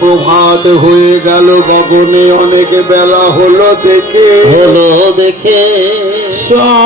প্রভাত হয়ে গেল, গগনে অনেক বেলা হলো দেখে সারি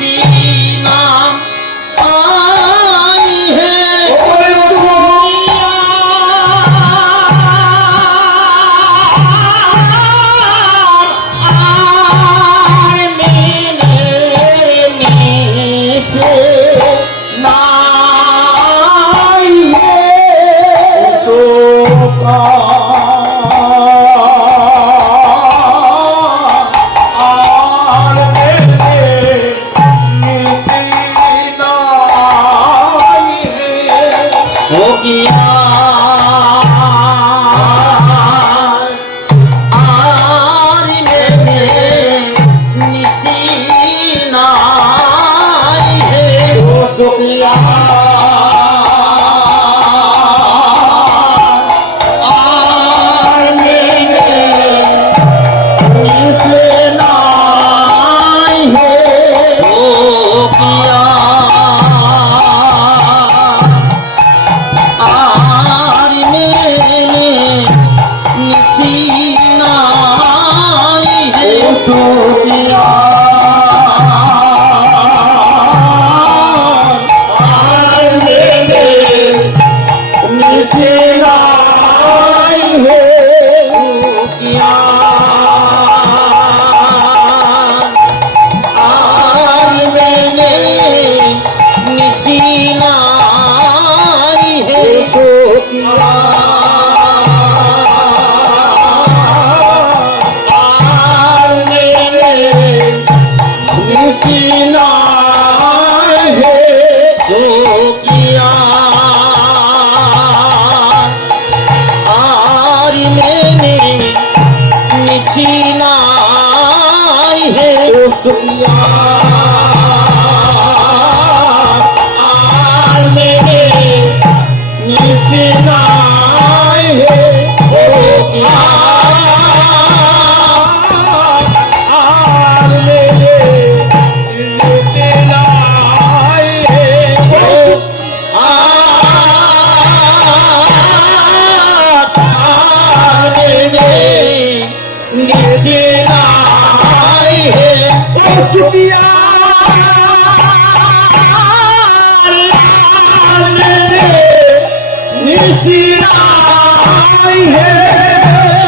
See দুনিয়া আর মেনে নিচে নাই হে দুনিয়া আর মেনে নিচে নাই হে দুনিয়া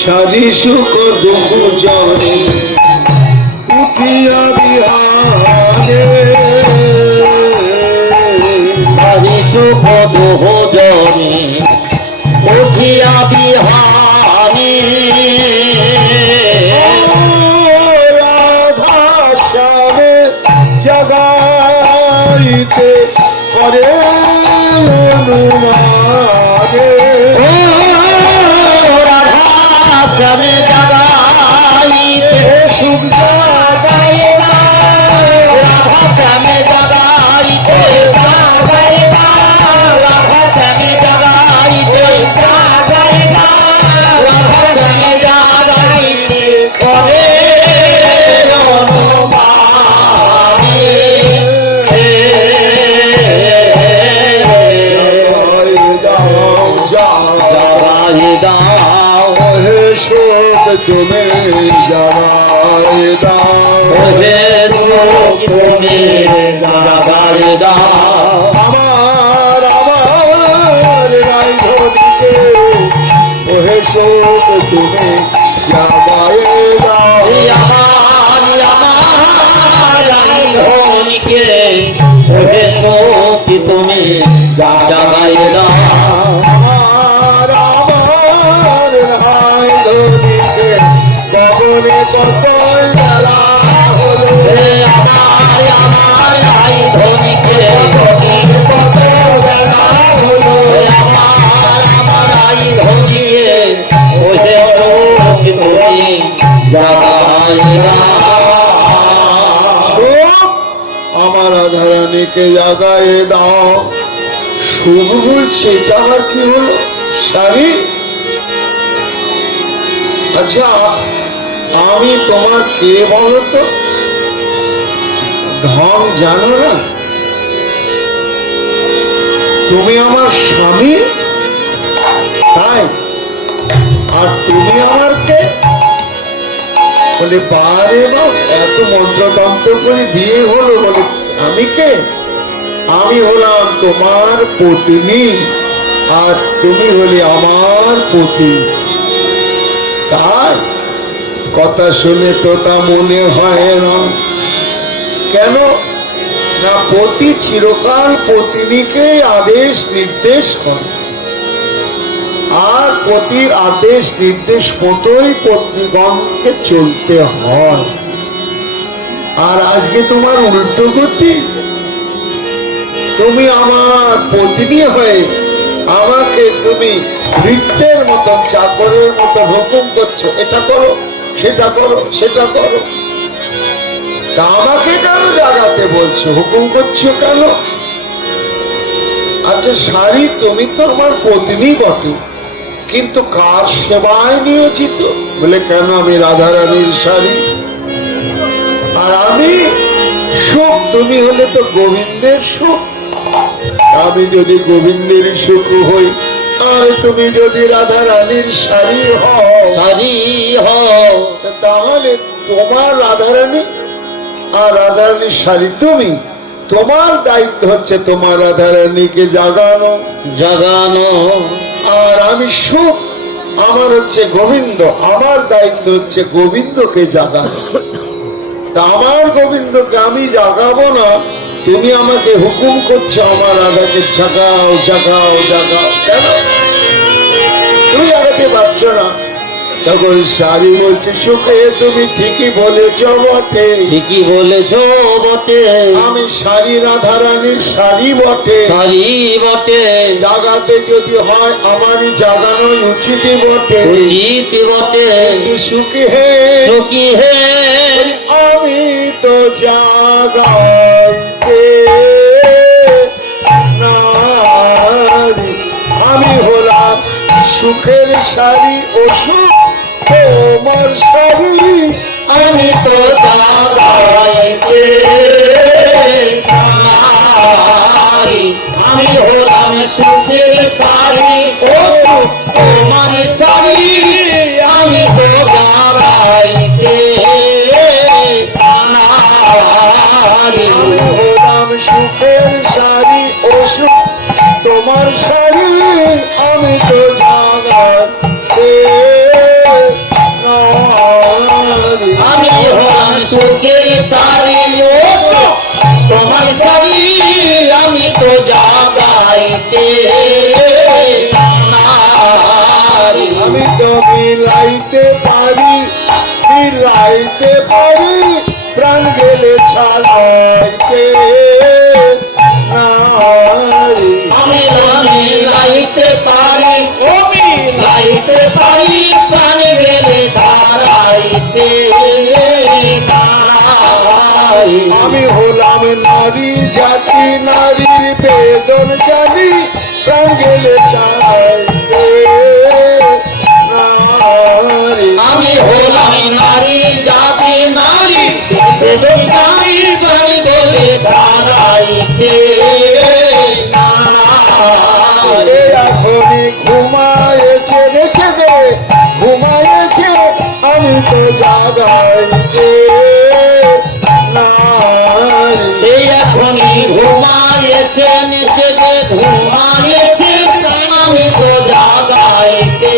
সারি সুখ দুঃখ জনে উঠিয়া বিহারে সারি সুখ দুঃখ জনে উঠিয়া বিহারে রাধা শ্যামে জগাইতে করে অনুমানে রামে জগাইতে সুখ জগাইবা রামে জগাইতে জগাইবা রামে জগাইতে জগাইবা রামে জগাইতে করে অনুমানে জগাই দাও তুমি জগাই দাও হে তুমি জগাই দাও আমার রাইধনিকে ওহে শোক তুমি জগাই দাও আমার রাইধনিকে ওহে শোক তুমি জগাই দাও গগনে কত বেলা হলো আমার রাইধনিকে কত বেলা জাগায় দাও। শুভ বলছে, এটা আবার কি হলো স্বামী? আচ্ছা আমি তোমার কে বলো তো? ঢং জানো না? তুমি আমার স্বামী, তাই? আর তুমি আমার কে? বলে বারে বাপ, এত মন্ত্রতন্ত্র করে বিয়ে হলো, বলে আমি কে? আমি হলাম তোমার পত্নী আর তুমি হলে আমার পতি। তাই কথা শুনে তো তা মনে হয় না। কেন না? পতি চিরকাল পত্নীকে আদেশ নির্দেশ করে, আর পতির আদেশ নির্দেশ মতোই পত্নীগণকে চলতে হয়। আর আজকে তোমার উল্টো গতি, তুমি আমার পত্নী হয়ে আমাকে তুমি বৃত্তের মতো চাকরের মতো হুকুম করছো, এটা করো সেটা করো সেটা করো। তা আমাকে কেন জাগাতে বলছো, হুকুম করছো কেন? আচ্ছা শাড়ি, তুমি তো আমার পত্নী বটে, কিন্তু কার সেবায় নিয়োজিত? বলে কেন? আমি রাধারানীর শাড়ি, আর আমি সুখ, তুমি হলে তো গোবিন্দের সুখ। আমি যদি গোবিন্দের সুখ হই, আর তুমি যদি রাধারানীর শাড়ি হও, তাহলে তোমার রাধারানী আর রাধারানীর শাড়ি তুমি, তোমার দায়িত্ব হচ্ছে তোমার রাধারানীকে জাগানো জাগানো। আর আমি সুখ, আমার হচ্ছে গোবিন্দ, আমার দায়িত্ব হচ্ছে গোবিন্দকে জাগানো। তা আমার গোবিন্দকে আমি জাগাবো না, তুমি আমাকে হুকুম করছো আমার রাধাকে জাগাও জাগাও জাগাও। কেন? তুমি জাগাতে পারছো না। তখন শাড়ি বলছে, সুখে তুমি ঠিকই বলেছ বটে, ঠিকই বলেছ বটে, আমি শাড়ি রাধারানীর শাড়ি বটে, শাড়ি বটে। জাগাতে যদি হয় আমারই জাগানোই উচিত বটে, উচিত বটে। সুখী হে সুখী হে আমি তো জাগাইতে নারী, আমি হলাম সুখের শাড়ি ও সুখ তোমার শাড়ি, আমি তো জাগাইতে নারী, আমি হলাম সুখের শাড়ি ও সুখ তোমার শাড়ি, আমি তো জাগাইতে নারী, আমি হলাম সুখের শাড়ি ও সুখ তোমার শাড়ি, আমি তো জাগাইতে নারী, আমি হলাম সুখের শাড়ি ও সুখ তোমার শাড়ি, আমি তো জাগাইতে নারী, আমি তো মিলাইতে পারি মিলাইতে পারি, প্রাণ গেলে ছাড়াইতে নারী, আমি মিলাইতে পারি ও মিলাইতে পারি, প্রাণ গেলে ছাড়াইতে নারী, আমি হলাম নারী জাতি নারীর বেদন জানি, প্রাণ গেলে ছাড়াইতে নারী, আমি হলাম নারী জাতি নারী বেদন জানি, প্রাণ গেলে ছাড়াইতে নারী। এখনই ঘুমায়েছে রেখে দে, ঘুমায়েছে আমি তো জাগাইতে নারী, এখনই ঘুমায়েছে রেখে দে, ঘুমায়েছে আমি তো জাগাইতে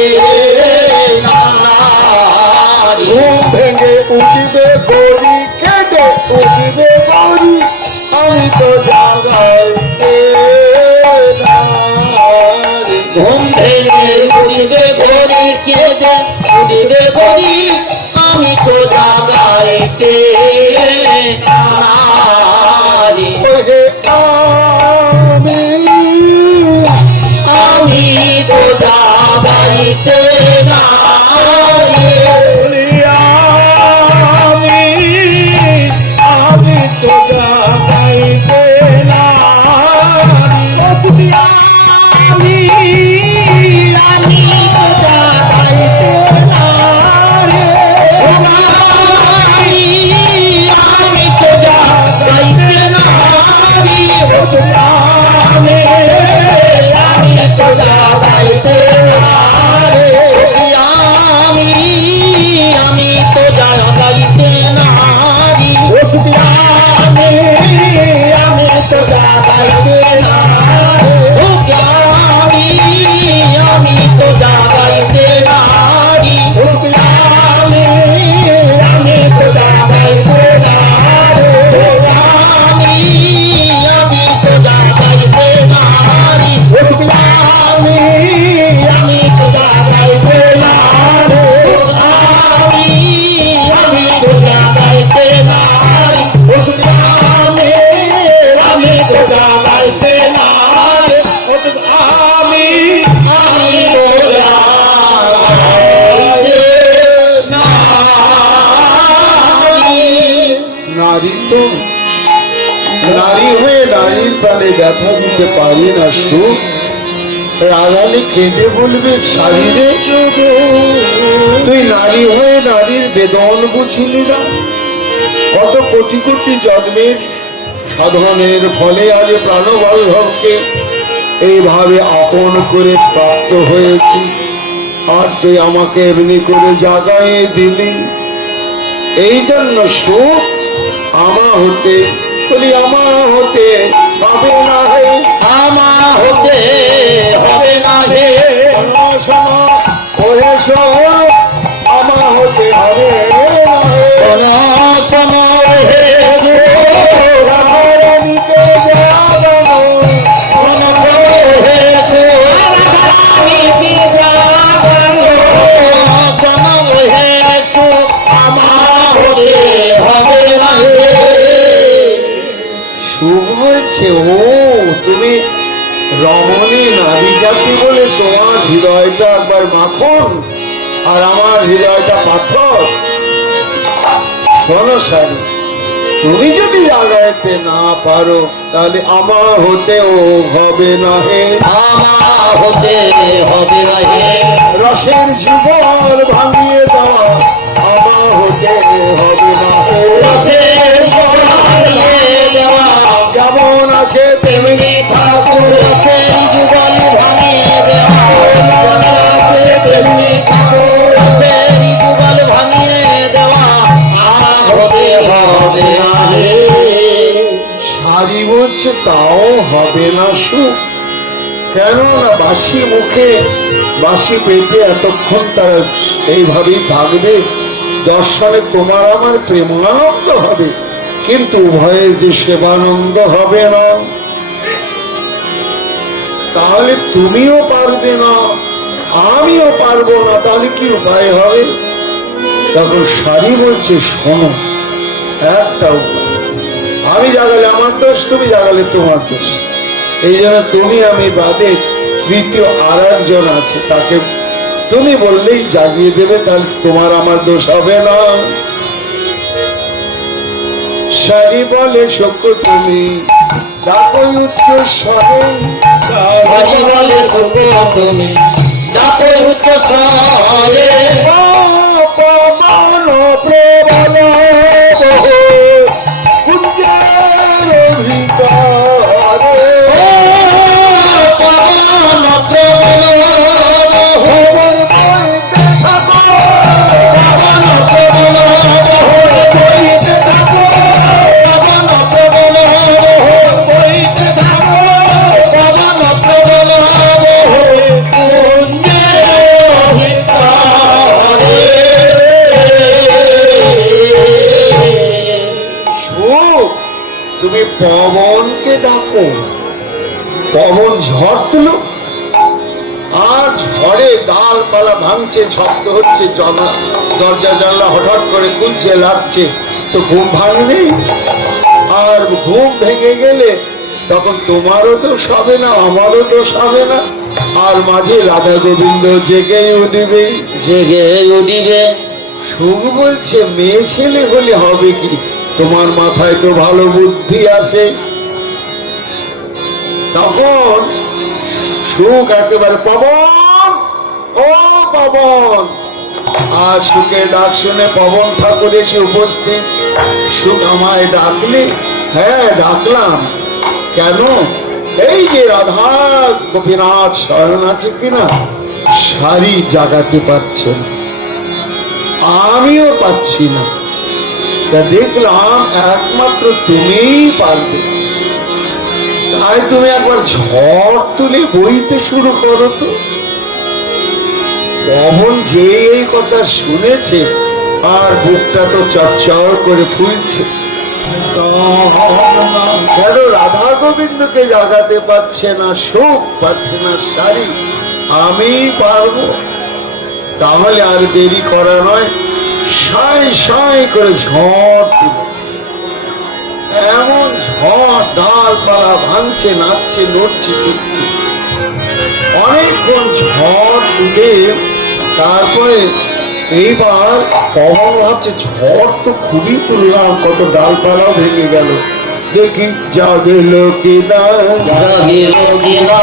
নারী, ঘুম ভেঙে উঠিবে গড়ি কেটে উঠিবে গড়ি, আমি তো জাগাইতে নারী, ঘুম ভেঙে উঠিবে গড়ি কেটে উঠিবে গড়ি, আমি তো জাগাইতে নারী, আমি তো জাগাইতে নারী, আমি তো জাগাইতে নারী। করতে পারি না সুখ। রাগালে কেঁদে বলবে শারীরে তুই নারী হয়ে নারীর বেদন বুঝিলি না। কত কোটি কোটি জন্মের সাধনের ফলে আজ প্রাণবল্লভকে এইভাবে আপন করে প্রাপ্ত হয়েছি, আর তুই আমাকে এমনি করে জাগাইয়ে দিলি। এই জন্য সুখ আমা হতে বলি, আমা হতে হবে না হে, আমা হতে হবে না হে। শোনো শোনো ওহে শোনো, আমা হতে হবে না হে। শোনো শোনো হে রাধারানীকে জাগানো, শোনো হে রাধারানীকে জাগানো, শোনো হে আমা হতে হবে না হে। সুখ হয়েছে ও তুমি রমণী নারী জাতি বলে তোমার হৃদয়টা একবার মাখন আর আমার হৃদয়টা পাথর। শোনো সারি, তুমি যদি জাগাইতে না পারো তাহলে আমার হতেও হবে না হে, আমা হতে হবে না হে। রসের জীবন ভাঙিয়ে দেওয়া আমার হতে হবে না হে। রসের ভাঙিয়ে দেওয়া যেমন আছে তেমনি ঠাকুর, রসের যুগল ভাঙিয়ে দেওয়া যেমন আছে তেমনি ঠাকুর, রসের যুগল ভাঙিয়ে দেওয়া আমা হতে হবে না হে। শাড়ি বলছে তাও হবে না সুখ। কেন না বাসি মুখে বাসি পেটে এতক্ষণ তারা এইভাবেই থাকবে, দর্শনে তোমার আমার প্রেমানন্দ হবে, কিন্তু উভয়ের যে সেবানন্দ হবে না। তাহলে তুমিও পারবে না আমিও পারবো না, তাহলে কি উপায় হবে? তখন শাড়ি বলছে শোনো, একটা উপায়, আমি জাগালে আমার দোষ, তুমি জাগালে তোমার দোষ। এই জন্য তুমি আমি বাদে তৃতীয় আর একজন আছে, তাকে তুমি বললেই জাগিয়ে দেবে, তাহলে তোমার আমার দোষ হবে না। শাড়ি বলে সত্য তুমি ডাকো উচ্চ স্বরে, হরি বলে সুখো তুমি ডাকো উচ্চ স্বরে, অপমান প্রবল কুঞ্জের ভিতরে, পবন প্রবল খবর বইতে থাকো, পবন প্রবল বইতে থাকো, পবন প্রবল বইতে থাকো, পবন প্রবল কুঞ্জের ভিতরে। সুখ, তুমি পবনকে ডাকো, পবন ঝড় তুলো, আর ঝড়ে ডালপালা ভাঙছে, শব্দ হচ্ছে, দরজা জানলা হঠাৎ করে খুলছে লাগছে, তো ঘুম ভাঙবেই। আর ঘুম ভেঙে গেলে তখন তোমারও দোষ হবে না, আমারও দোষ হবে না, আর মাঝে রাধা গোবিন্দ জেগে উঠবে, জেগে উঠিবে। সুখ বলছে মেয়ে ছেলে হলে হবে কি, তোমার মাথায় তো ভালো বুদ্ধি আছে। তখন সুখ একেবারে পবন, ও পবন, আর সুখের ডাক শুনে পবন ঠাকুর এসে উপস্থিত। সুখ আমায় ডাকলে? হ্যাঁ ডাকলাম। কেন? এই যে রাধা গোপীনাথ শরণ আছে কিনা, শাড়ি জাগাতে পারছে না, আমিও পাচ্ছি না, তা দেখলাম একমাত্র তুমিই পারবে। তাই তুমি একবার ঝড় তুলে বইতে শুরু করো তো। পবন যে এই কথা শুনেছে আর বুকটা তো চরচর করে ফুলছে। কেন রাধা গোবিন্দকে জাগাতে পারছে না, সুখ পাচ্ছে না শাড়ি, আমি পারবো। তাহলে আর দেরি করা নয়, সাই সাই করে ঝড় তুলেছে, এমন ঝড় ডালপালা ভাঙছে, নাচছে, নড়ছে, ফিরছে। অনেকক্ষণ ঝড় তুলে তারপরে এইবার পবন ভাবছে ঝড় তো খুবই তুললাম, কত ডালপালাও ভেঙে গেল, দেখি জাগল কিনা, জাগিল কিনা,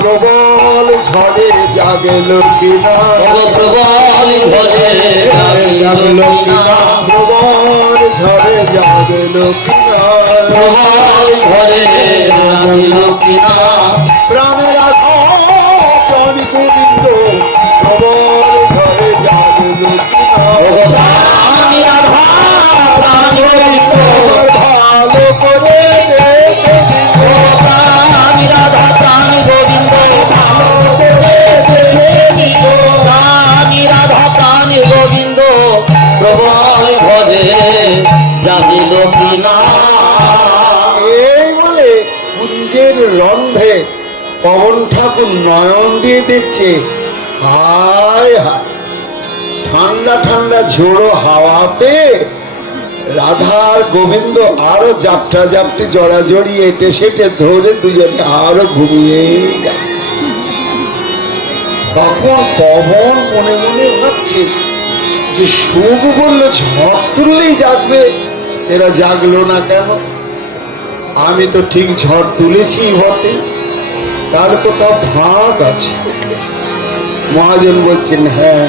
প্রবল ঝড়ে জাগল কিনা, প্রবল ভরে জাগিল কিনা, প্রবল ঝড়ে জাগল কিনা, প্রবল ভরে জাগিল কিনা, প্রাণের আশা প্রাণ গোবিন্দ প্রবল ঝড়ে জাগল কিনা, প্রাণ রাধা প্রাণ গোবিন্দ, ভালো করে দেখে নিও, প্রাণ রাধা প্রাণ গোবিন্দ, ভালো করে দেখে নিও। প্রাণ রাধা প্রাণ গোবিন্দ, প্রবল ভরে জাগিল কিনা। এই বলে কুঞ্জের রন্ধে পবন ঠাকুর নয়ন দিয়ে দেখছে, হায় হায়, ঠান্ডা ঠান্ডা ঝোড়ো হাওয়াতে রাধা আর গোবিন্দ আরো জাপটা জাপটি জড়াজড়ি এটে সেটে ধরে দুজনে আরো ঘুমিয়ে যায়। তখন পবন মনে মনে ভাবছে যে সুখ বললো ঝড় তুললেই জাগবে, এরা জাগলো না কেন? আমি তো ঠিক ঝড় তুলেছি বটে, তার কোথাও ফাঁক আছে। মহাজন বলছেন, হ্যাঁ,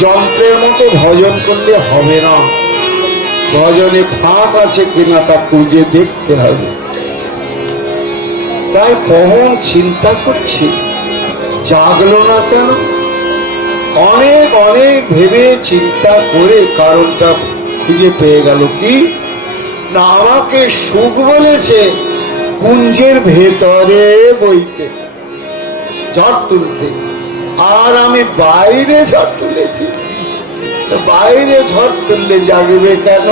যন্ত্রের মতো ভজন করলে হবে না, ভজনে ফাঁক আছে কিনা তা খুঁজে দেখতে হবে। তাই পবন চিন্তা করছে জাগলো না কেন। অনেক অনেক ভেবে চিন্তা করে কারণটা খুঁজে পেয়ে গেল, কি না আমাকে সুখ বলেছে কুঞ্জের ভেতরে বইতে ঝড় তুলতে, আর আমি বাইরে ঝড় তুলেছি। তো বাইরে ঝড় তুললে জাগবে কেন?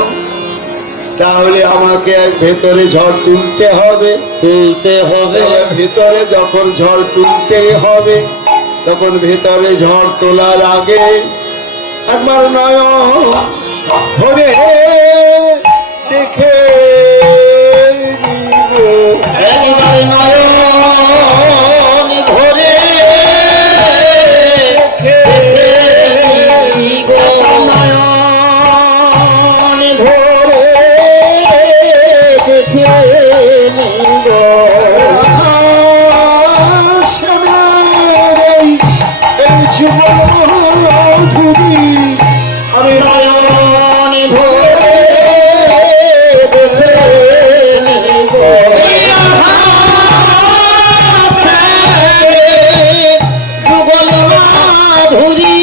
তাহলে আমাকে এক ভেতরে ঝড় তুলতে হবে, তুলতে হবে, এবার ভেতরে যখন ঝড় তুলতে হবে, তখন ভেতরে ঝড় তোলার আগে একবার নয়ন ভরে দেখে নিব। একবার নয়ন ভরে দেখে নিব, নয়ন ভরে দেখে নিব। শ্যামের এই যুবধূলি আমি নয়ন ভরে দেখে নিব। যুগল মাধুরী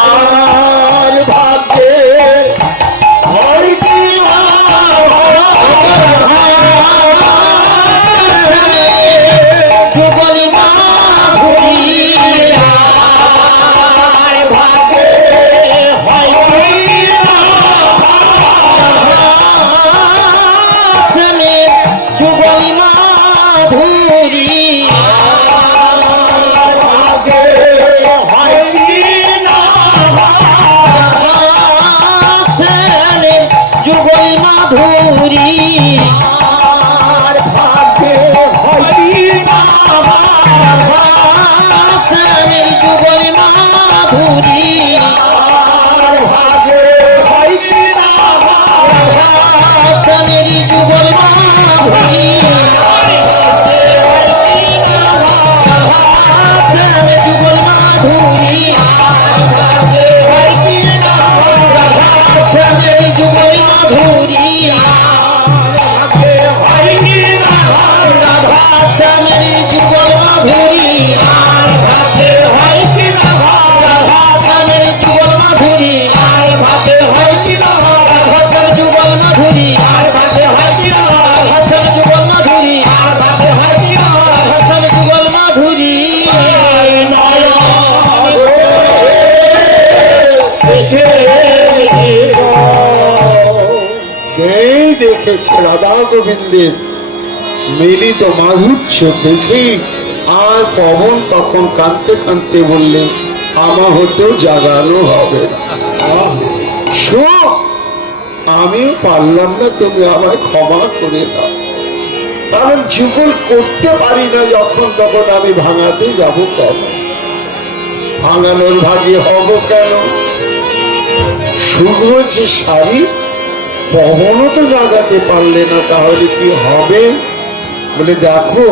আর ভাগ্যে হরিকে যুগল মাধুরী আর ভাগ্যে হয় যুগল মাধুরী যুগল মাধুরী আর ভাগ্যে হরিকে যুগল মাধুরী আর ভাগ্যে হরিকে মেরি যুগল মাধুরী যুগল মাধুরী মেরি যুগল মাধুরী মেরি যুগল মাধুরী মেরি যুগল মাধুরী যুগল মাধুরী যুগল মাধুরী যুগল মাধুরী সেই দেখেছে রাধা গোবিন্দের মিলিত মাধুর্য দেখেই আর পবন তখন কাঁদতে কাঁদতে বললেন, আমার হতেও জাগানো হবে না। শোন, আমিও পারলাম না, তুমি আমায় ক্ষমা করে দাও, কারণ যুগল করতে পারি না যখন তখন আমি ভাঙাতে যাব কেন? ভাঙানোর ভাগে হব কেন? শুভ যে শাড়ি পবনও তো জাগাতে পারলে না, তাহলে কি হবে? বলে দেখো,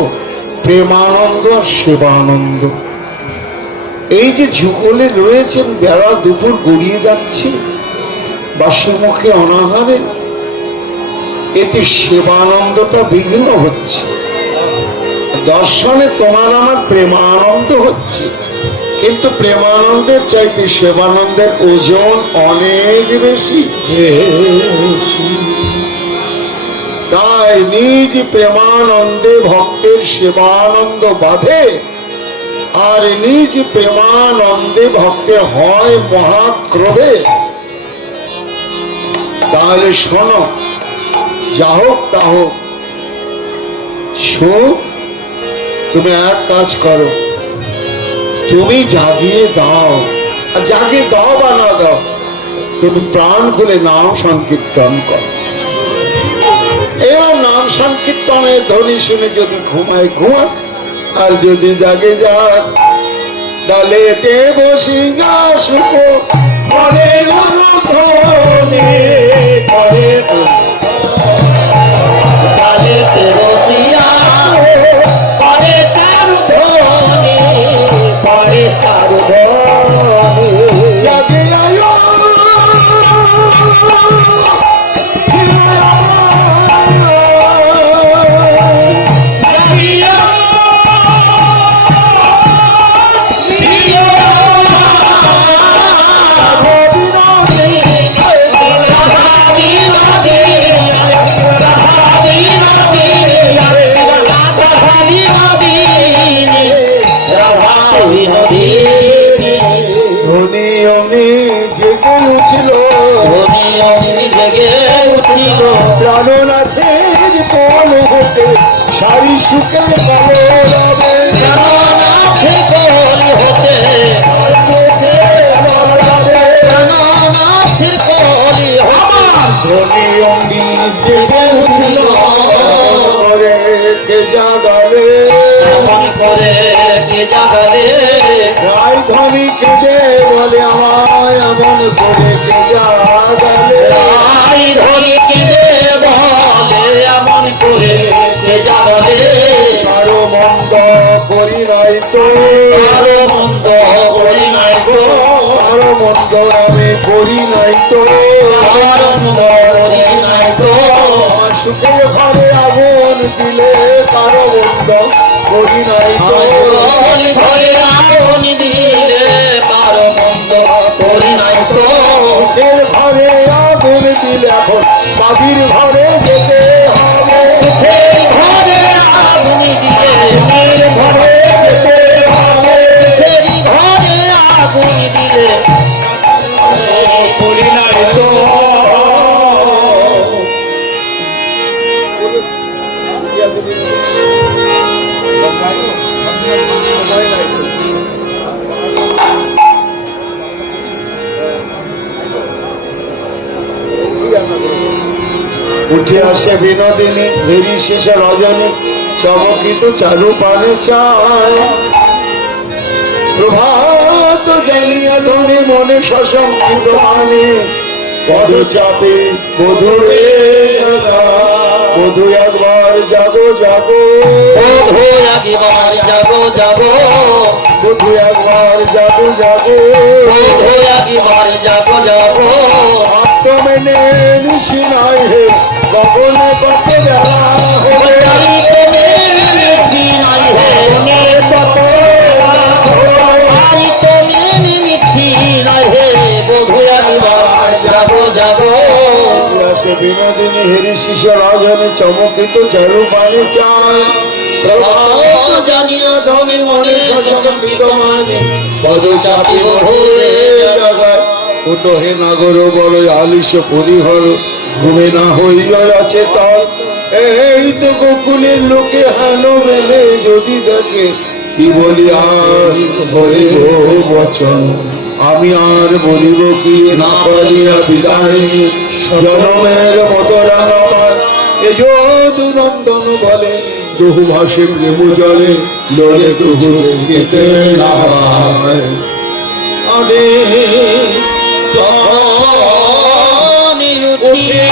প্রেমানন্দ আর সেবানন্দ এই যে যুগলে রয়েছেন, বেলা দুপুর গড়িয়ে যাচ্ছে বাসি মুখে অনাহারে, এতে সেবানন্দটা বিঘ্ন হচ্ছে। দর্শনে তোমার আমার প্রেমানন্দ হচ্ছে, কিন্তু প্রেমানন্দের চাইতে সেবানন্দের ওজন অনেক বেশি। তাই নিজ প্রেমানন্দে ভক্তের সেবানন্দ বাঁধে, আর নিজ প্রেমানন্দে ভক্তের হয় মহাক্রোধে। তাহলে শোনো, যা হোক তা হোক, শোন, তুমি এক কাজ করো, তুমি জাগিয়ে দাও, আর জাগিয়ে দাও বা না দাও, তুমি প্রাণ খুলে নাম সংকীর্তন করো। এবার নাম সংকীর্তনের ধ্বনি শুনে যদি ঘুমায় ঘুমাক, আর যদি জাগে যাক, তাহলে এতে বসি গা সুখ পরে ধ্বনি পরে কালেতে বসিয়া পরে তার ধ্বনি, পরে তার ধ্বনি। জাগে আয়ো জাগিয়া প্রিয় ধনী অমনি জেগে উঠল, জেগে উঠিল প্রাণনাথের কোন হতে সারি সুখে ভালো রবে। প্রাণনাথের কোল হতে, প্রাণনাথের কোল হতে ধনী অমনি জেগে উঠল, করে কে জাগালে এমন করে কে জাগালে, রায় ধনী কেঁদে বলে আমায় এমন করে কে জাগালে। তাই ধরি কেঁদে বলে এমন করে কে জাগালে। কারো মন্দ করি নাই তো, আরো মন্দ করি নাই গো, কারো মন্দ আমি করি নাই তো, আরো মন্দ করি নাই তো। আমার সুখের ঘরে আগুন দিলে কারো মন্দ করি নাই তো। আমার ঘরে আগুন দিলে কারো মন্দ করি নাই তো। সুখের ঘরে আগুন দিলে এখন বাবির ঘরে যেতে হবে। সুখের ঘরে আগুন দিলে সুখের ঘরে যেতে হবে। সুখের ঘরে আগুন দিলে করি নাই তো। উঠে আসে বিনোদিনী, ভেরি শেষে রজনী, চমকিত চারু পানে চায়। প্রভাত জানিয়া ধনে মনে সশঙ্কিত মানে, পদচাপে বধুরে বধু একবার জাগো জাগো, বধূ একবার জাগো জাগো, বধু একবার জাগো জাগো। বধূ একবার জাগো জাগো। আত্ম মেনে নিশি নাই হে, গগনে কত বেলা হয়ে। আসে বিনোদিনী হেরি শিশু রাজনে চমকিত চারু পানে চায়। জানিয়া ধনের মনে সচকিত মানে পদচাপি বহুরে জাগায়, উত হে নাগর বড় আলিস পরিহর, ঘুমে না হইয়া আছে তার। এই তো গোকুলের লোকে হেন মেলে যদি দেখে, কি বলি আর বলিব বচন, আমি আর বলিব কি না বলিয়া বিদায় নি। জনমের মতো রাঙামার এ যদু নন্দন বলে, দুহু ভাসে প্রেম জলে, লোলে তুহু যেতে না হয়। নিরুঠিয়ে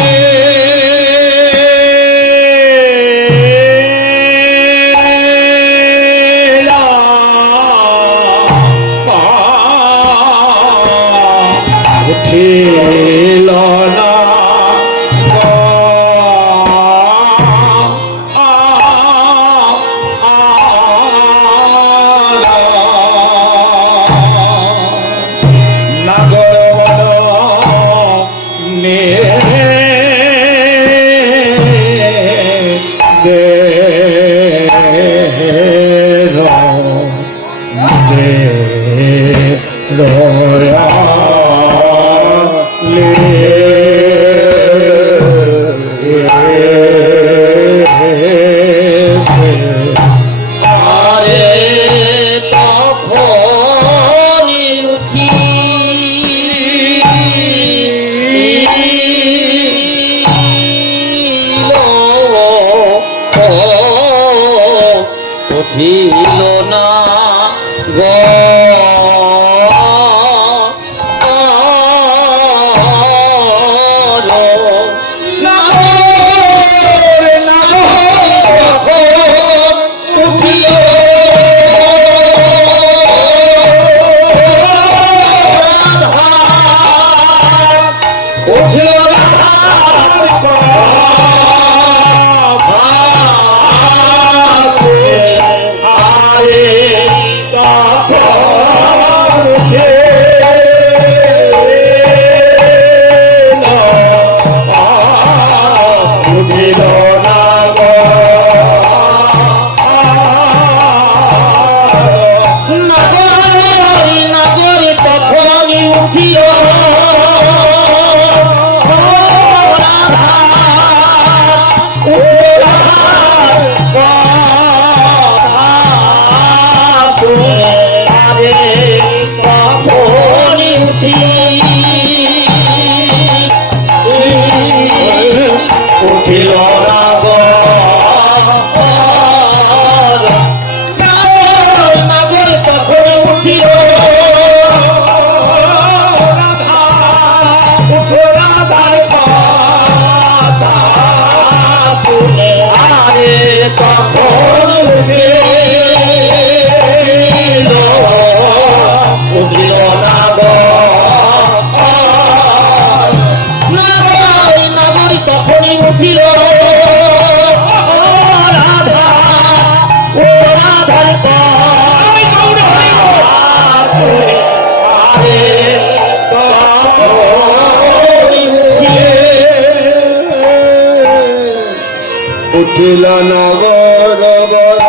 উঠিল নগর বর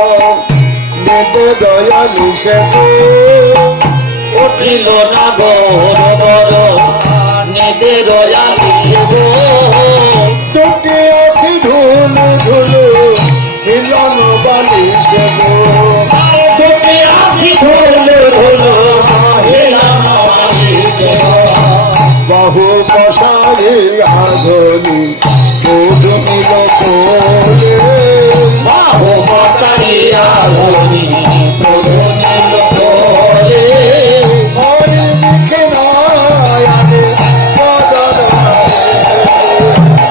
দেবে দয়ালু সে উঠিল না বড় বড় নেদে দয়ালি গো দুটি অতি ধুলু ধুলু হিলন বালি সে দুটি আখি ধুলো ধুলো হেলাম বালিতে বহু মশারি আধনি মধুমিল কোলে বাহু মশারিয়া ধনি প্রধুনিল কোলে হরি মুখে নয়ানে বদন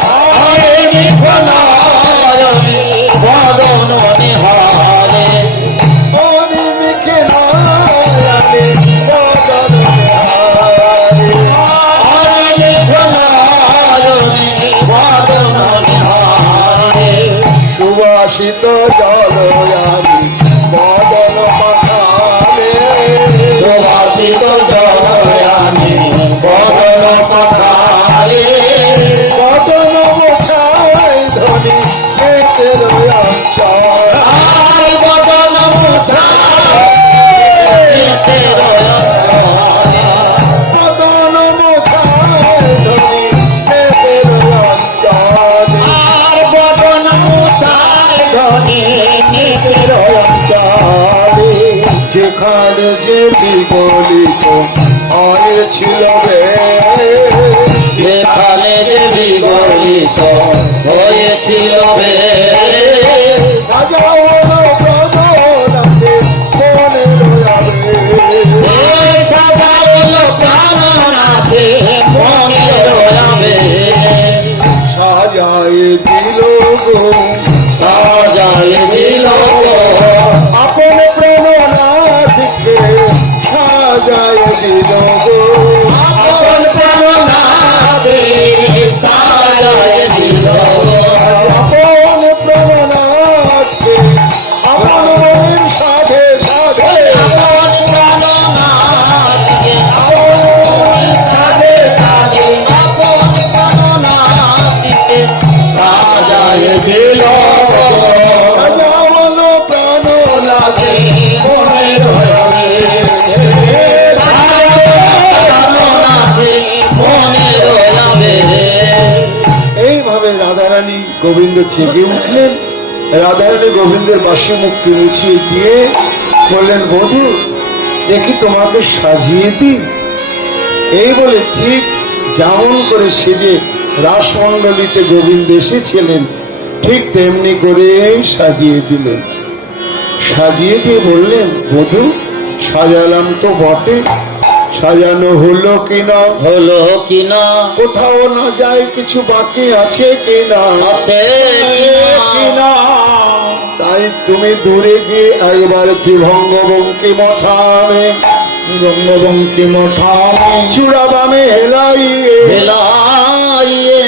হরে নিখনায়নে বদন নিহারে হরি মুখে নয়ানে বদন হরে নিখনায়নে বদন নিহারে সুবাসিত জলয়ানি বদন পাখালে সুবাসিত জলয়ানে বদন পাখালে বদন মুখায় ধনি নেতের অঞ্চল আর বদন মুখায় বদন মুখায় ধনি নেতের অঞ্চল আর বদন মুখায় ধনি নিতের অঞ্চলে যেখানে যে বিগলিত হয়েছিল রে যেখানে যে বিগলিত হয়েছিল বে হাজার প্রদনাতে মনে রয়াবে সাজালো প্রাণনাথে মনে রয়াবে সাজায় দিল গো সাজায় দিল আপন প্রেরণাথকে সাজায় দিল গো আপন প্রাণনাথে সাজায় দিল আপন প্রেরণাথকে আপন মনের সাধে সাধে আপন প্রাণনাথকে আপন সাধে সাধে আপন প্রাণনাথকে সাজায় দিল সাজাওয়ানো প্রাণনাথে মনে রয়াবে প্রাণনাথে মনে রয়াবে এইভাবে রাধারানী গোবিন্দ জেগে উঠলেন। রাধারানী গোবিন্দের বাসে মুক্তি মুছিয়ে দিয়ে বললেন, বধূ দেখি তোমাকে সাজিয়ে দিই। এই বলে ঠিক যেমন করে সেজে রাসমণ্ডলীতে গোবিন্দ এসেছিলেন ঠিক তেমনি করে সাজিয়ে দিলেন। সাজিয়ে দিয়ে বললেন, বধূ সাজালাম তো বটে, সাজানো হলো কিনা, হলো কিনা কোথাও না যায় কিছু বাকি আছে কিনা, আছে কিনা। তাই তুমি দূরে গিয়ে একবার কি ভঙ্গবঙ্কি মঠানে, ভঙ্গবঙ্কি মঠানে চূড়া বামে হেলাইয়ে, হেলাইয়ে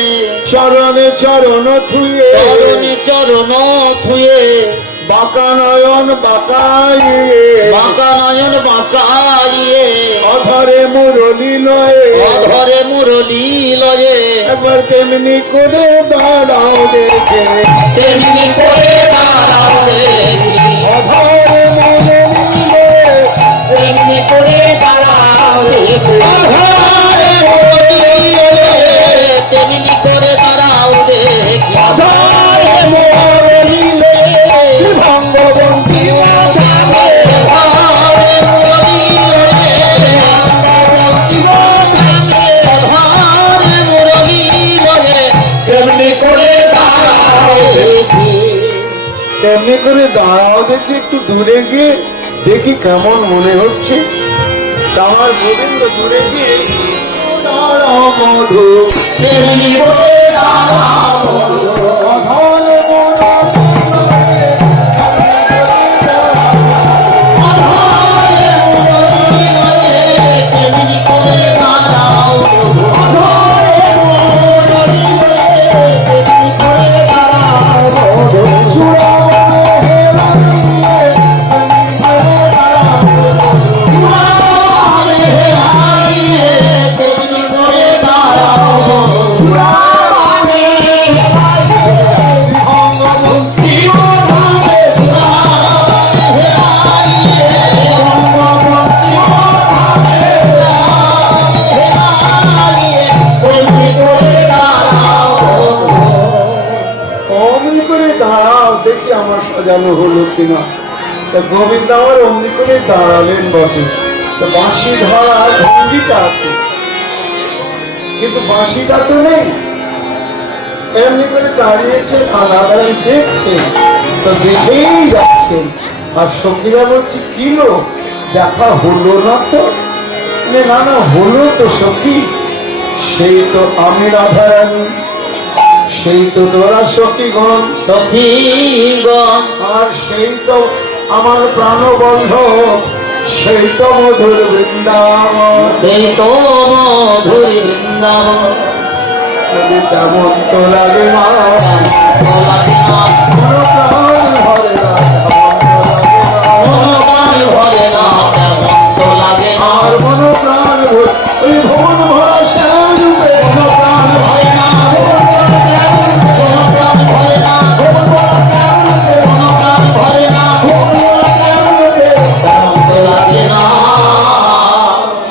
চরণে চরণ থুয়ে, চরণে চরণ থুয়ে বাঁকা নয়ন বাঁকাইয়ে, বাঁকা নয়ন বাঁকাইয়ে অধরে মুরলি লয়ে, অধরে মুরলি লয়ে একবার তেমনি করে দাঁড়াও দেখে, তেমনি করে দাঁড়াও দেখি অধরে মুরলি লয়ে, তেমনি করে দাঁড়াও দেখি অধরে মুরলি লয়ে তেমনি করে দাঁড়াও দেখি অধরে মুরলি লয়ে ভঙ্গবঙ্কি মঠানে, অধরে মুরলি লয়ে অধরে মুরলি লয়ে তেমনি করে দাঁড়াও দেখি তেমনি করে দাঁড়াও দেখে একটু দূরে গিয়ে দেখি কেমন মনে হচ্ছে। আমার গোবিন্দ দূরে গিয়ে দাঁড়াও মধু, তেমনি করে দাঁড়াও অধরে তেমনি করে দাঁড়াও অমনি করে দাঁড়াও দেখি আমার সাজানো হলো কিনা। তা গোবিন্দ আমার অমনি করে দাঁড়ালেন বটে, তা বাঁশি ধরার ভঙ্গিটা আছে কিন্তু বাঁশিটা তো নেই। এমনি করে দাঁড়িয়েছেন আর রাধারানী দেখছেন, তো দেখেই যাচ্ছেন। আর সখীরা বলছে কি লো, দেখা হলো না তো? না না হলো তো সখী, সেই তো আমি রাধারানী, সেই তো তোরা সখীগণ, সখীগণ আর সেই তো আমার প্রাণবন্ধ, সেই তো মধুর বৃন্দাবন। সেই তো মধুর বৃন্দাবন যদি তেমন তো লাগে না, লাগে না কোনো প্রাণ ভরে না, কোনো প্রাণ ভরে না তেমন তো লাগে না আর মনো প্রাণ ভরে ওই ভুবন ভরা শ্যামরূপে, কোনো প্রাণ ভরে না কোনো প্রাণ ভরে না কোনো প্রাণ ভরে না তেমন তো লাগে না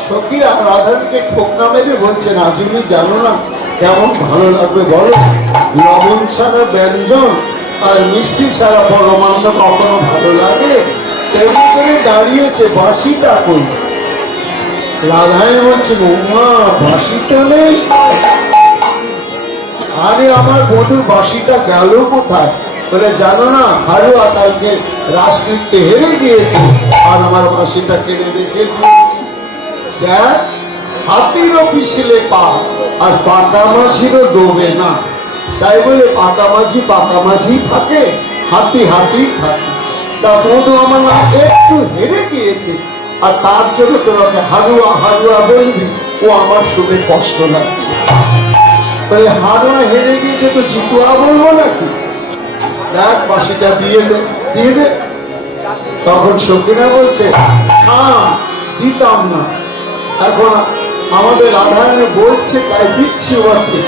সখীরা রাধাকে ঠোকরা মেরে বলছে না, তুমি জানো না কেমন ভালো লাগবে বলো, লবণ ছাড়া ব্যঞ্জন আর মিষ্টি ছাড়া পরমান্ন কখনো ভালো লাগে? তেমনি করে দাঁড়িয়েছে, বাঁশিটা কই? রাধাই বলছেন উমা বাঁশিটা নেই, আরে আমার বধুর বাঁশিটা গেল কোথায়? বলে জানো না হারুয়া কালকে রাজনীতিতে হেরে গিয়েছে আর আমার বাঁশিটা কেড়ে রেখে দিয়েছি। দেখ হাতিরও পিছলে পা আর পাকা মাঝিরও ডোবে না, তাই বলে পাকা মাঝি থাকে, হাতি হাতি থাকে। তা বধু আমার না একটু হেরে গিয়েছে আর তার জন্য তোমাকে হারুয়া হারুয়া বলবি, ও আমার শুনে কষ্ট লাগছে। বলে হারুয়া হেরে গিয়েছে তো জিতুয়া বলবো নাকি? দেখ বাঁশিটা দিয়ে দে, দিয়ে দে। তখন সখীরা বলছে হ্যাঁ দিতাম না, এখন আমাদের রাধারানী বলছে তাই দিচ্ছি বটে,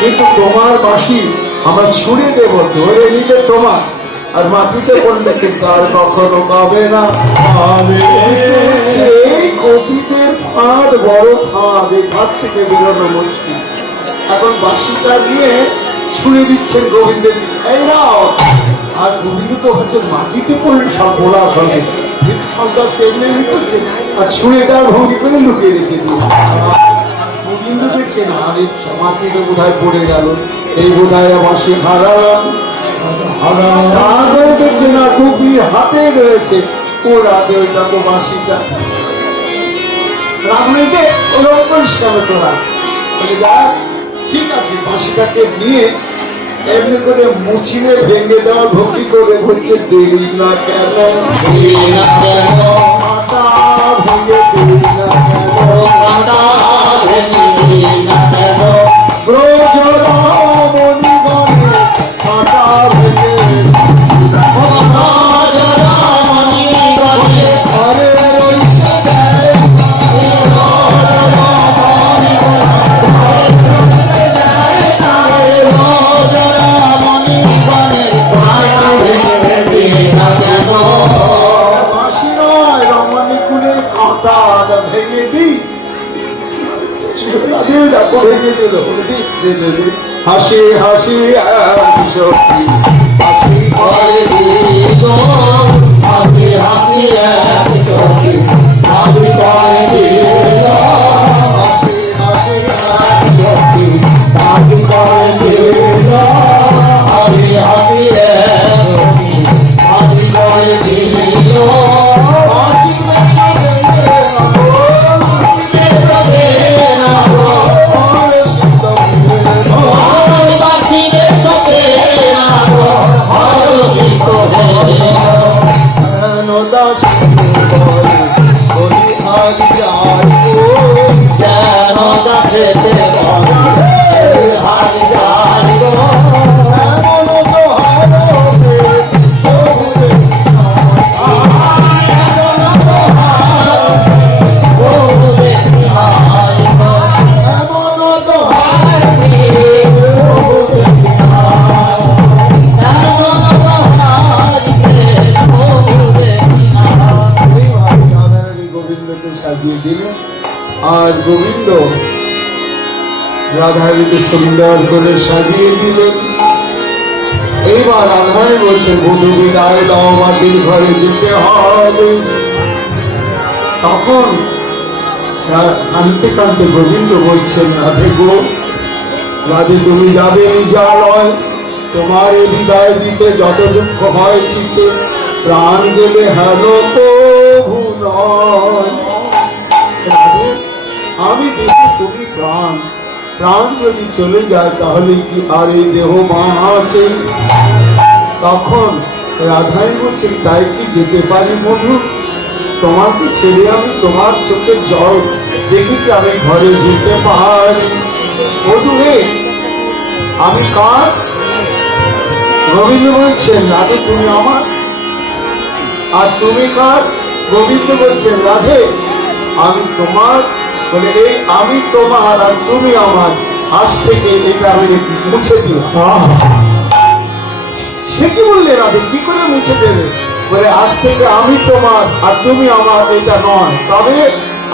কিন্তু তোমার বাঁশি আমার ছুড়ে দেব, ধরে নিলে তোমার আর মাটিতে পড়লে কিন্তু আর কখনো পাবে না। এই কবিদের ফাঁদ বড় ফাঁদ, এই ফাঁদ থেকে বেরোনো মুশকিল। এখন বাঁশিটা দিয়ে ছুড়ে দিচ্ছেন গোবিন্দের দিকে, এই নাও। আর গোবিন্দ তো হচ্ছে মাটিতে পড়লে সব বলা সঙ্গে সন্ত্রাস এমনি করছে আর ছুঁড়ে দেওয়ার ভঙ্গি করে লুকিয়ে রেখে দিয়ে গোবিন্দ দেখছে না, আর ইচ্ছা মাটিতে বোধহয় পড়ে গেল, এই বোধহয় বাঁশি হারালাম। তারপরে দেখছে না টুপি হাতে রয়েছে, ও রাধে ওই দেখো বাঁশিটা রাধুনিকে ওরকম করিস কেন তোরা? বলে, দেখ, ঠিক আছে, বাঁশিটাকে নিয়ে এমনি করে মুছিয়ে ভেঙে দেওয়া ভক্তি করে হচ্ছে দেরি না কেন দেরি না কেন, মাথা ভেঙে দেরি না কেন মাতা ভেঙে না কেন, ব্রজরামণি গণে মাথা ভেঙে রাজরামণি গণে, ঘরে রইতে দেয় রাজরামণি গণে, মাতা ভেঙে না কেন, বাঁশি নয় রমণী কুলের কাঁটাটা ভেঙে দিই ডাকো ভেঙে দিল হাসি হাসি সত্যি হাসি ঘরে দিল হাসি হাসি এক চোখে, হাসি ঘরে দিল হাসি হাসি সত্যি, হাসি ঘরে দিল হাসি হাসি এক চোখে, হাসি ঘরে দিল হাসি বাসি বেরোবে না গো, ওই বাঁশিরে চোখে না গো, আলোকিত হয়ে দাস বলি আজ যাই যেন গাছেতে বলে হারি যাই গো, বলবে হারি গো, গোবিন্দকে সাজিয়ে দিলেন আর গোবিন্দ রাধাকে সুন্দর করে সাজিয়ে দিলেন। এইবার রাধারানী বলছেন বধূ বিদায় দাও, মাটির ঘরে যেতে হবে। তখন কানতে কানতে গোবিন্দ বলছেন রাধে গো, রাধে তুমি যাবে নিজালয়, তোমার এই বিদায় দিতে যত দুঃখ হয় চিত্তে প্রাণ দেবে হেন প্রভু নয়। রাধে, আমি দেখি তুমি প্রাণ, প্রাণ যদি চলে যায় তাহলে কি আর এই দেহ মা আছে? তখন রাধাই বলছেন তাই কি যেতে পারি বন্ধু? তোমাকে ছেড়ে আমি তোমার চোখে জল দেখি কি আমি ঘরে যেতে পারি? বধূ হে, আমি কার? গোবিন্দ বলছেন রাধে তুমি আমার, আর তুমি কার? গোবিন্দ বলছেন রাধে আমি তোমার। বলে এই আমি তোমার আর তুমি আমার, আজ থেকে এটা আমি মুছে দিই। সে কি বললে রাধে, কি করে মুছে দেবে? বলে আজ থেকে আমি তোমার আর তুমি আমার, এটা নয়, তবে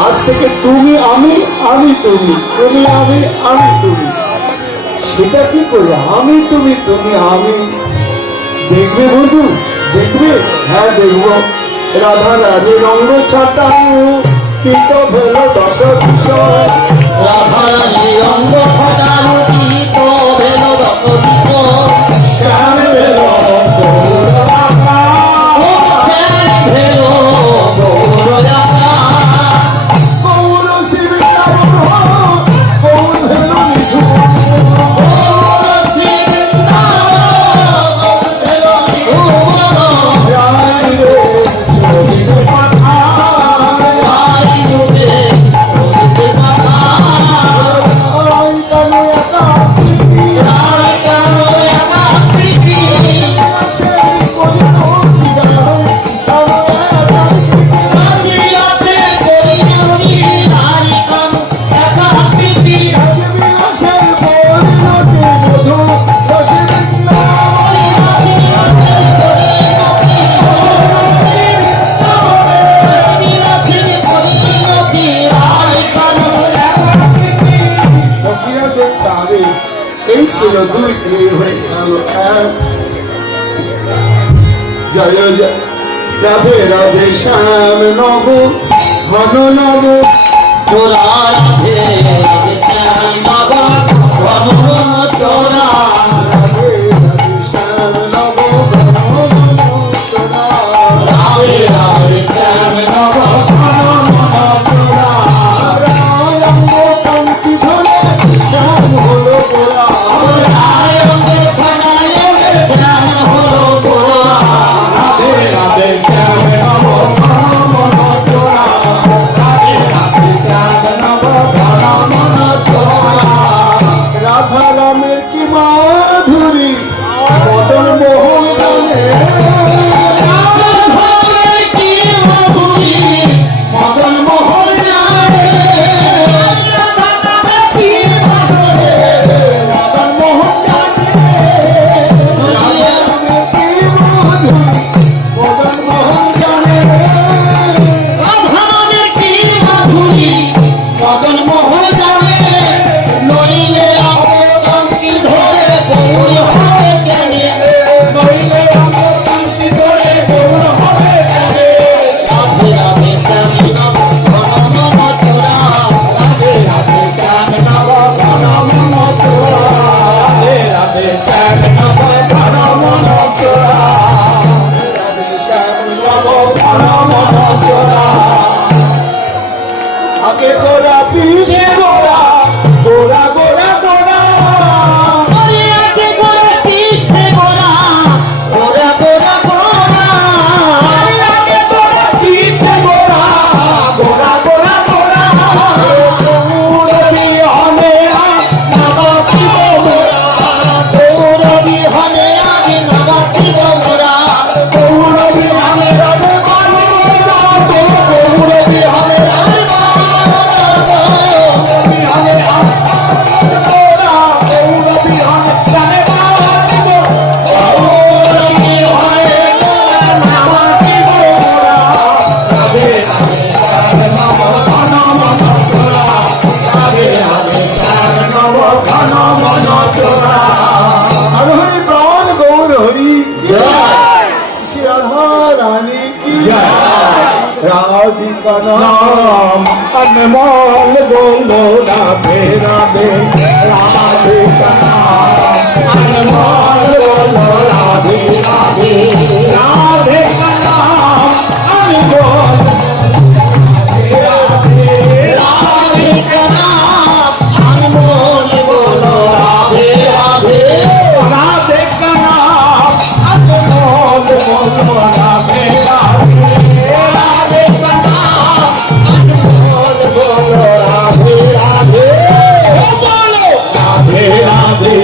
আজ থেকে তুমি আমি, আমি তুমি, তুমি আমি, আমি তুমি। সেটা কি করে আমি তুমি, তুমি আমি? দেখবে বন্ধু, দেখবে? হ্যাঁ দেখবো। রাধা রাধে রঙ্গ ছাটানো তিত ভেল দশ বিষয়, রাধারানী অঙ্গ ফটানো গীত ভেল দশ বিষয়, শ্যাম ভেল গৌর রাধা, ও শ্যাম ভেল গৌর রাধা, গৌর শিব গৌর ভেল নিধু, গৌর বৃন্দাবন ভেল নিভুবন, রাই রে চলিত পাঠায়, আই রূপে চলিতে পাঠায়, আই কানে একাকৃতি, আই কেন একাকৃতি, সেই করিল বিদায়, কানে একাকৃতি। রাত্রিরাতে করিনি নারী কান একাকৃতি, বিলাসের পরিণতি মধু রসে বৃন্দাবন, সখীরা দেখছে আরে এই ছিল দুই প্রিয় হয়ে গেল এক। জয় জয় রাধে রাধে শ্যাম নব ঘন নব, চোরা রাধে রাধে শ্যাম বাবা ঘন চোরা, রাধে রাধে শ্যাম নব ঘন নব তোরা। রাধে রাধে আগে গোড়া পিছে গোড়া গোড়া গোড়া গোড়া ওরে আগে গোড়া পিছে গোড়া গোড়া গোড়া গোড়া আগে গোড়া পিছে গোড়া গোড়া গোড়া গোড়া গৌর বিহনে নাবাচিব মোরা গৌর বিহনে আগে নাবাচিব মোরা গৌর বিহনে রবে মানো মোরা গৌর বিহনে রবে বিহনে মোরা গৌর বিহনে জানে বাড়িব গৌর বিহনে নাবাচিব মোরা রাধে রাধে নম ধন মন চোরা রাধে রাধে নম ধন মন চোরা হর হরি প্রাণ গৌর হরি জয়। শ্রী রাধা রানী কি রাধিকা নাম अनमोल बोलो राधे राधे राधिका नाम अनमोल बोलो राधे राधे राधिका नाम अनमोल राधे राधे का नाम अनमोल बोलो राधे राधे राधे का नाम अनमोल बोलो राधे राधे राधे का नाम अनमोल बोलो राधे राधे बोलो राधे राधे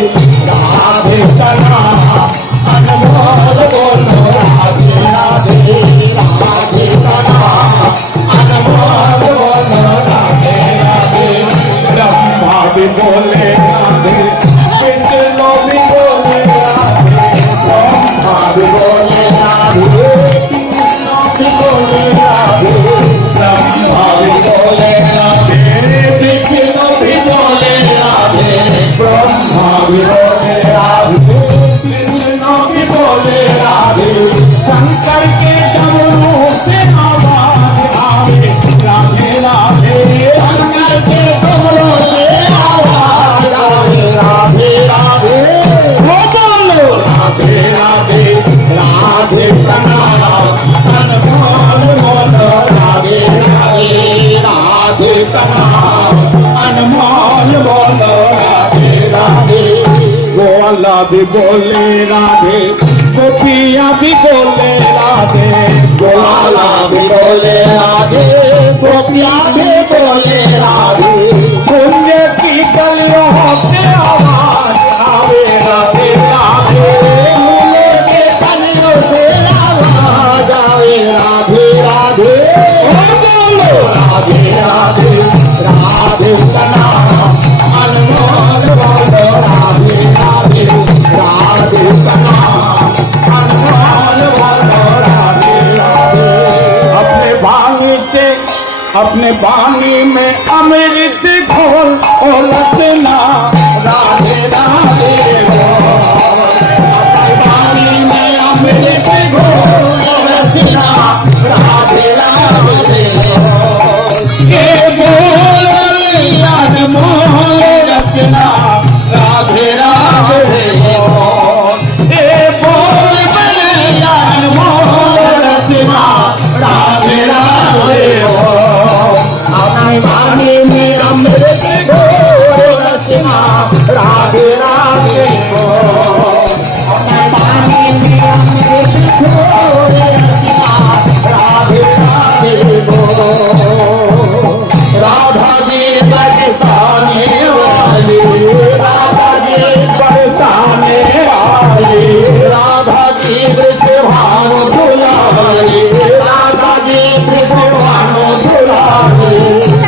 राधे का नाम अनमोल बोलो राधे राधे राधे का नाम अनमोल बोलो राधे राधे ब्रह्मा भी बोले राधे विष्णु भी बोले राधे ब्रह्मा भी बोले राधे विष्णु भी बोले राधे ब्रह्मा भी बोले राधे विष्णु भी बोले राधे ब्रह्मा भी बोले राधे विष्णु भी बोले राधे शंकर के डमरू से आवाज आवे राधे राधे शंकर के कमलों से आवाज आवे राधे राधे हो बोलो राधे राधे राधे का नाम अनमोल बोलो राधे राधे राधे का नाम अनमोल बोलो राधे राधे गोवाला भी बोले राधे गोपिया भी बोले राधे गोवाला भी बोले राधे गोपिया भी बोले राधे पुण्य की गलियों से आवाज आवे राधे राधे फूलों के कलियों से आवाज आवे राधे राधे हो बोलो राधे राधे राधे का नाम अनमोल बोलो राधे राधे राधे का नाम अनमोल बोलो राधे राधे अपने बानी में अमृत घोल और रचना राधे राधे बोल पानी में अमृत घोल रचना राधे राधे ये बोल अनमोल रचना राधे राधे बोल ये बोल अनमोल रचना राधे राधे बोल अपनी वाणी में अमृत घोल रचना राधे राधे बोल अपनी वाणी में अमृत घोल रचना राधे राधे बोल राधा जी बरसाने वाली राधा जी बरसाने वाली राधा जी ब्रज भानु दुलारी राधा जी ब्रज भानु दुलारी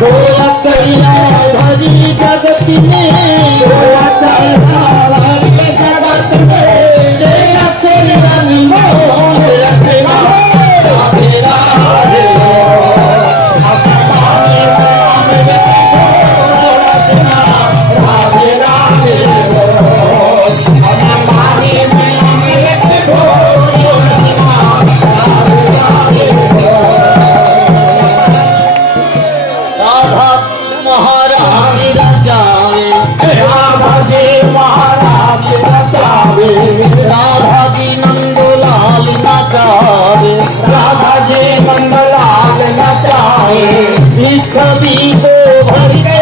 गोया करिया भरी जगत में गोया करिया भरी जगत में तेरा तेरा निमोल रचना राधे राधे अपने पानी में अमृत घोल रचना राधे राधे अपने पानी में अमृत घोल रचना राधे राधे राधा महारानी जावे দুঃখ দিব ভারি